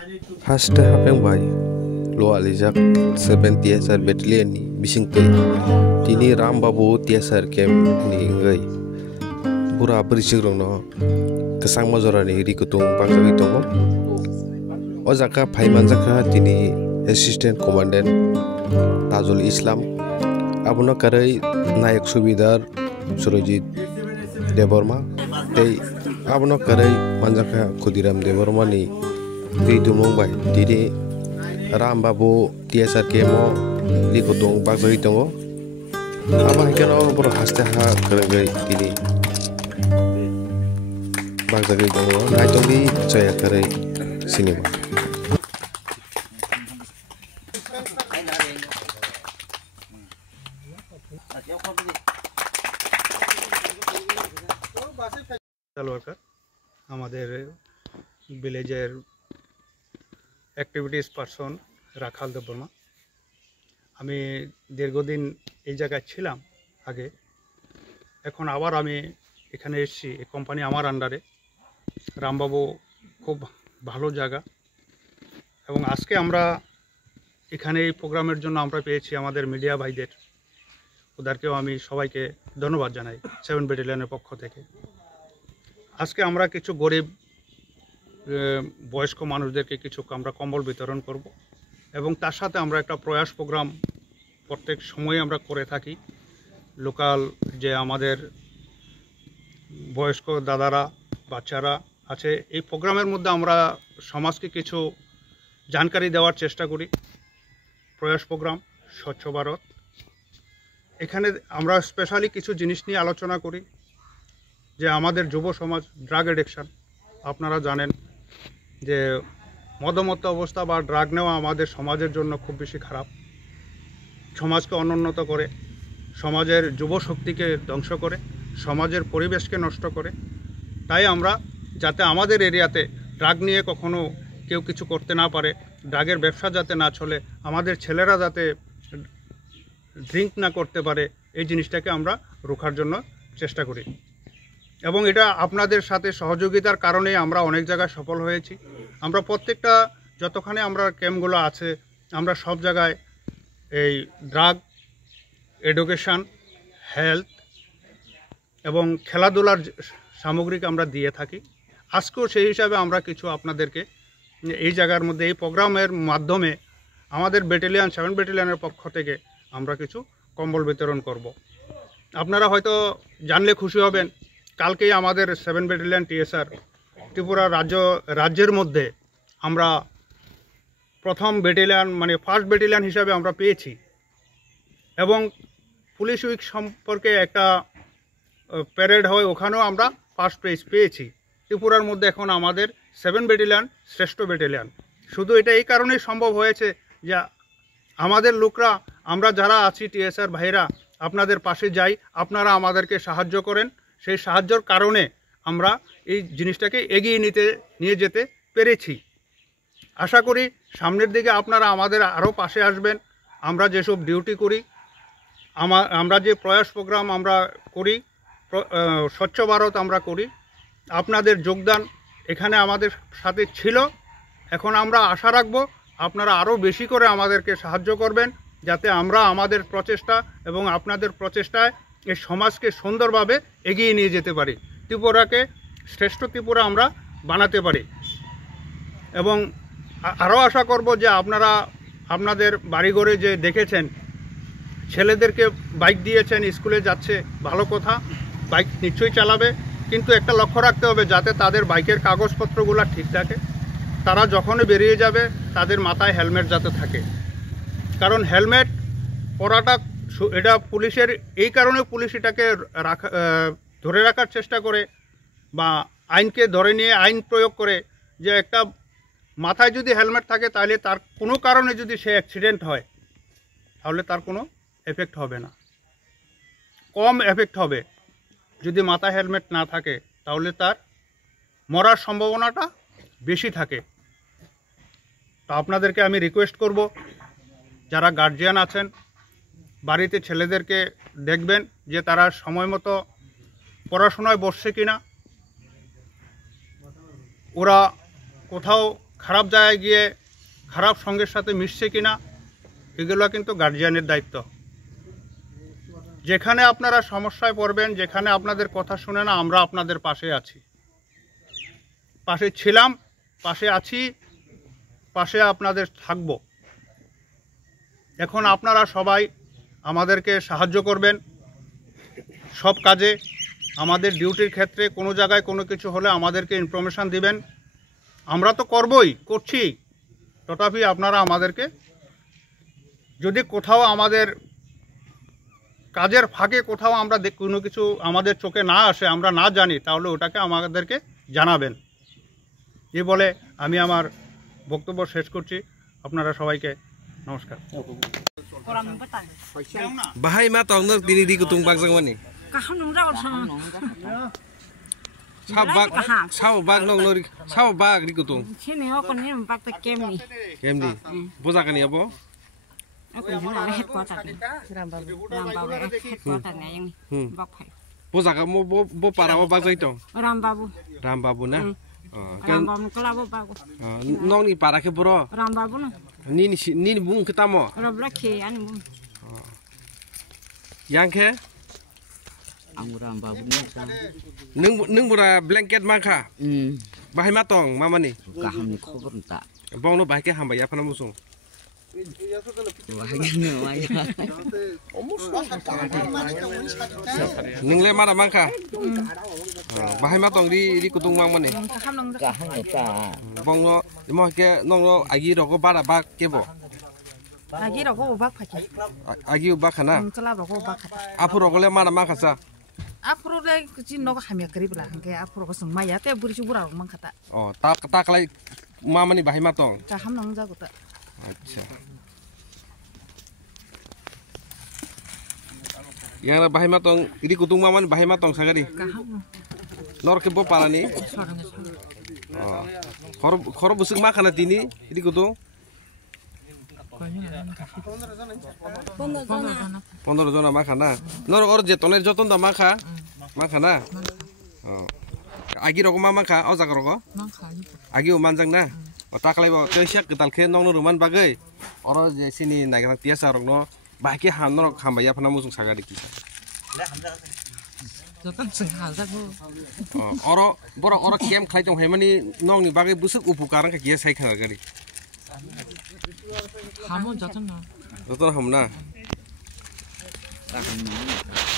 Hasta hapeng bai lo alijak 7 TSR battalion ni bisingtui tini Rambabu TSR camp ni ngai pura berisik rong no kesang majora ni rikutung pangjagi tongo o jaka phaimanjaka tini assistant commandant Tajul Islam abono karai nayak subidar Surojit Deborma tei abono karai manjaka Khudiram Deborma ni Tumong bai tini Rambabu TSR kemo likutung pangjagi tongo aba hikeno boro haste ha karai tini pangjagi tongo naitongdi chaya karai cinema worker আমাদের ভিলেজের activities person রাখাল দেববর্মা। আমি দীর্ঘদিন এই জায়গায় ছিলাম আগে, এখন আবার আমি এখানে এসেছি। এই কোম্পানি আমার আন্ডারে। রামবাবু খুব ভালো জায়গা, এবং আজকে আমরা এখানে এই প্রোগ্রামের জন্য আমরা পেয়েছি আমাদের মিডিয়া ভাইদের, ওদেরকেও আমি সবাইকে ধন্যবাদ জানাই 7 ব্যাটালিয়নের পক্ষ থেকে। আজকে আমরা কিছু গরিব বয়স্ক মানুষদেরকে কিছু আমরা কম্বল বিতরণ করব, এবং তার সাথে আমরা একটা প্রয়াস প্রোগ্রাম প্রত্যেক সময় আমরা করে থাকি। লোকাল যে আমাদের বয়স্ক দাদারা বাচ্চারা আছে, এই প্রোগ্রামের মধ্যে আমরা সমাজকে কিছু জানকারি দেওয়ার চেষ্টা করি। প্রয়াস প্রোগ্রাম, স্বচ্ছ ভারত, এখানে আমরা স্পেশালি কিছু জিনিস নিয়ে আলোচনা করি। যে আমাদের যুব সমাজ ড্রাগ অ্যাডিকশান, আপনারা জানেন যে মদমত্ত অবস্থা বা ড্রাগ নেওয়া আমাদের সমাজের জন্য খুব বেশি খারাপ, সমাজকে অনুন্নত করে, সমাজের যুব শক্তিকে ধ্বংস করে, সমাজের পরিবেশকে নষ্ট করে। তাই আমরা যাতে আমাদের এরিয়াতে ড্রাগ নিয়ে কখনো কেউ কিছু করতে না পারে, ড্রাগের ব্যবসা যাতে না চলে, আমাদের ছেলেরা যাতে ড্রিঙ্ক না করতে পারে, এই জিনিসটাকে আমরা রোখার জন্য চেষ্টা করি। এবং এটা আপনাদের সাথে সহযোগিতার কারণে আমরা অনেক জায়গায় সফল হয়েছি। আমরা প্রত্যেকটা যতখানি আমরা ক্যাম্পগুলো আছে, আমরা সব জায়গায় এই ড্রাগ এডুকেশান, হেলথ এবং খেলাধুলার সামগ্রিক আমরা দিয়ে থাকি। আজকেও সেই হিসাবে আমরা কিছু আপনাদেরকে এই জায়গার মধ্যে এই প্রোগ্রামের মাধ্যমে আমাদের ব্যাটালিয়ন 7 ব্যাটালিয়নের পক্ষ থেকে আমরা কিছু কম্বল বিতরণ করব। আপনারা হয়তো জানলে খুশি হবেন, কালকেই আমাদের 7 ব্যাটালিয়ন TSR ত্রিপুরা রাজ্যের মধ্যে আমরা প্রথম ব্যাটালিয়ন মানে ফার্স্ট ব্যাটালিয়ন হিসাবে আমরা পেয়েছি। এবং পুলিশ উইক সম্পর্কে একটা প্যারেড হয়, ওখানেও আমরা ফার্স্ট প্রাইজ পেয়েছি। ত্রিপুরার মধ্যে এখন আমাদের 7 ব্যাটালিয়ন শ্রেষ্ঠ ব্যাটালিয়ন। শুধু এটা এই কারণেই সম্ভব হয়েছে যে আমাদের লোকরা, আমরা যারা আছি TSR ভাইরা আপনাদের পাশে যাই, আপনারা আমাদেরকে সাহায্য করেন। সেই সাহায্যের কারণে আমরা এই জিনিসটাকে এগিয়ে নিয়ে যেতে পেরেছি। আশা করি সামনের দিকে আপনারা আমাদের আরও পাশে আসবেন। আমরা যেসব ডিউটি করি, আমরা যে প্রয়াস প্রোগ্রাম আমরা করি, স্বচ্ছ ভারত আমরা করি, আপনাদের যোগদান এখানে আমাদের সাথে ছিল। এখন আমরা আশা রাখব আপনারা আরও বেশি করে আমাদেরকে সাহায্য করবেন, যাতে আমরা আমাদের প্রচেষ্টা এবং আপনাদের প্রচেষ্টায় এই সমাজকে সুন্দরভাবে এগিয়ে নিয়ে যেতে পারি, ত্রিপুরাকে শ্রেষ্ঠ ত্রিপুরা আমরা বানাতে পারি। এবং আরও আশা করব যে আপনারা আপনাদের বাড়িঘরে যে দেখেছেন ছেলেদেরকে বাইক দিয়েছেন, স্কুলে যাচ্ছে, ভালো কথা, বাইক নিশ্চয়ই চালাবে, কিন্তু একটা লক্ষ্য রাখতে হবে যাতে তাদের বাইকের কাগজপত্রগুলো ঠিক থাকে। তারা যখনই বেরিয়ে যাবে তাদের মাথায় হেলমেট যাতে থাকে, কারণ হেলমেট পরাটা এটা পুলিশের, এই কারণে পুলিশ এটাকে ধরে রাখার চেষ্টা করে বা আইনকে ধরে নিয়ে আইন প্রয়োগ করে, যে একটা মাথায় যদি হেলমেট থাকে তাহলে তার কোনো কারণে যদি সে অ্যাক্সিডেন্ট হয় তাহলে তার কোনো এফেক্ট হবে না, কম এফেক্ট হবে। যদি মাথায় হেলমেট না থাকে তাহলে তার মরার সম্ভাবনাটা বেশি থাকে। তো আপনাদেরকে আমি রিকোয়েস্ট করব, যারা গার্জিয়ান আছেন বাড়িতে ছেলেদেরকে দেখবেন যে তারা সময় মতো পড়াশোনায় বসছে কিনা, ওরা কোথাও খারাপ জায়গায় গিয়ে খারাপ সঙ্গের সাথে মিশছে কিনা এগুলো কিন্তু গার্জিয়ানের দায়িত্ব। যেখানে আপনারা সমস্যায় পড়বেন, যেখানে আপনাদের কথা শুনে না, আমরা আপনাদের পাশে আছি, পাশে ছিলাম, পাশে আছি, পাশে আপনাদের থাকব। এখন আপনারা সবাই আমাদেরকে সাহায্য করবেন সব কাজে। আমাদের ডিউটির ক্ষেত্রে কোনো জায়গায় কোনো কিছু হলে আমাদেরকে ইনফরমেশান দিবেন। আমরা তো করছি, তথাপি আপনারা আমাদেরকে যদি কোথাও আমাদের কাজের ফাঁকে কোথাও আমরা কোনো কিছু আমাদের চোখে না আসে, আমরা না জানি, তাহলে ওটাকে আমাদেরকে জানাবেন। এই বলে আমি আমার বক্তব্য শেষ করছি। আপনারা সবাইকে নমস্কার। Bahai ma tong nur bini di kutung bag jang mani. Kaham nung ra sa. Sao bag nong nur sao bag di kutung. Sini ako ni bag ta kem ni. Kem di. Boza kan ya bo? Ako ni na het ko ta ni. Ramba het ko ta ni yang bag phai. Boza ka mo bo para bo bag jai tong. Ramba bu na. Ramba mu kala bu bag. Nong ni para ke bro. Ramba bu na. Ni bung kita mo. Rabla ke an bu. Yang ke? Ang ramba bu ni. Nung bura blanket ma kha. Bahai ma tong ma mani. Kaham ni khobar ta. Bong no bahai ke hamba ya phana musung. Wah ni wah. Nung le mara ma kha. Bahai ma tong di kutung ma mani. Kaham nung ra. Kaham ni ta. Bong no mo ke nong no agi ro ko bara bag ke bo. Lagi ra ko bag phai. Agi ba khana. Kala ra ko bag phai. Apu ro ko le mara ma kha sa. Apro le jin no hamya karib la ke apro ko sung maya te buri bura mang khata. Oh, tak lai ma mani bahai ma tong. Kaham nung ja ko ta. Acha. Yang bahai ma tong di kutung ma mani bahai ma tong sagari. Kaham. Nor ke bo para ni. Sorang. Oh. Khor busuk ma khana tini di kutung. 15 জন মা খানা নর ওর যেতনের যতন দা মা খা মা খানা ও আগি রকম মা খা ও জাগ রক আগি মানজাং না ও তাকলাই ব তেসা কতালখে নং রুমান বাগৈ ওর যে সিনি নাগরা তিয়াসা রক ন বাকি হাম নরক হামবায়া ফনা মুসুং সাগা দেখি যতন সে হাজা গো ওর বড় ওর কেম খাই দং হেমানি নং নি বাগৈ বুসুক উপকার কা গিয়া সাই খানা গাড়ি হামো যতন যতন হাম না Kaham ni.